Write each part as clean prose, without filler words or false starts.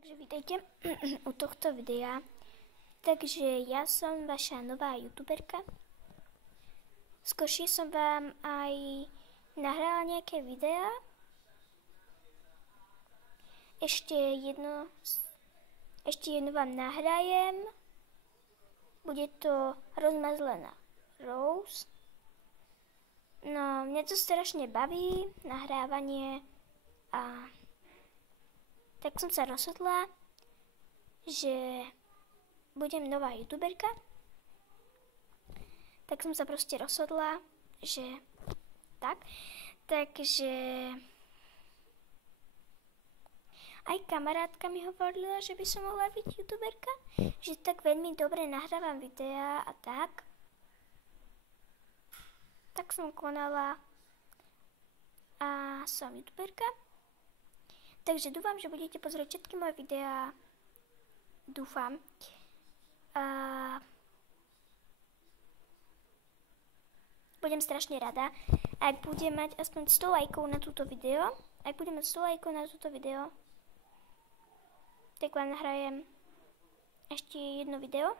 Takže vítajte u tohto videa. Takže ja som vaša nová youtuberka. Skôršie som vám aj nahrala nejaké videá. Ešte jedno vám nahrajem. Bude to rozmazlená Rose. No, mňa to strašne baví, nahrávanie, a tak som sa rozhodla, že budem nová youtuberka. Tak som sa proste rozhodla, že tak. Takže aj kamarátka mi hovorila, že by som mohla byť youtuberka, že tak veľmi dobre nahrávam videá a tak. Tak som konala a som youtuberka. Takže dúfam, že budete pozrieť všetky moje videá. Dúfam. Budem strašne rada, ak budem mať aspoň 100 lajkov na túto video. Ak budem mať 100 lajkov na túto video, tak vám nahrajem ešte jedno video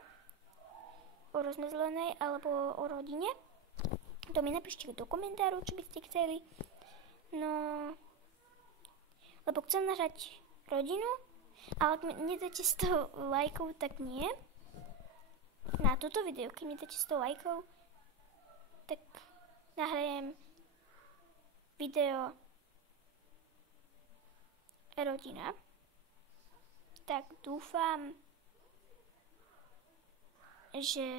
o rozmazlenej alebo o rodine. To mi napíšte do komentárov, čo by ste chceli. No, lebo chcem nahrať rodinu, ale ak mi nedáte 100 lajkov, tak nie. Na toto video, keď mi dáte 100 lajkov, tak nahrajem video rodina. Tak dúfam, že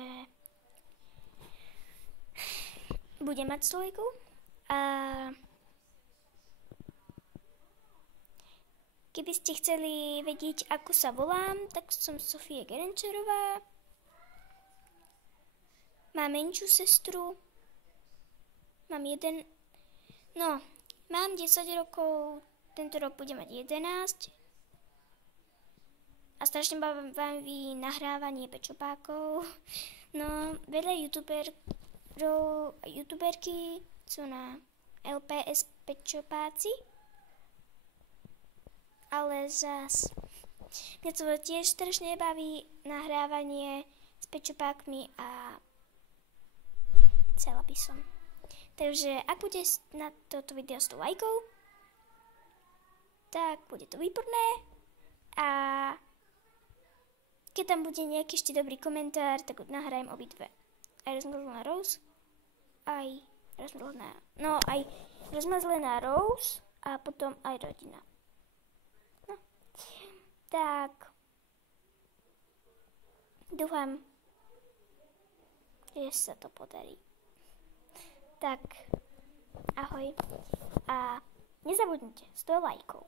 budem mať 100 lajkov. Keby ste chceli vedieť, ako sa volám, tak som Sofie Gerenčerová. Mám menšiu sestru. Mám 10 rokov, tento rok budem mať 11. A strašne baví nahrávanie pečopákov. No, veľa youtuberov a youtuberky sú na LPS pečopáci. Ale zas mňa to tiež strašne baví nahrávanie s pečopákmi a chcela by som. Takže ak bude na toto video 100 lajkov, tak bude to výborné. A keď tam bude nejaký ešte dobrý komentár, tak nahrajem obidve. Aj rozmazlená Rose, aj rozmazlená Rose a potom aj rodina. Tak, dúfam, že sa to podarí. Tak, ahoj a nezabudnite 100 lajkov.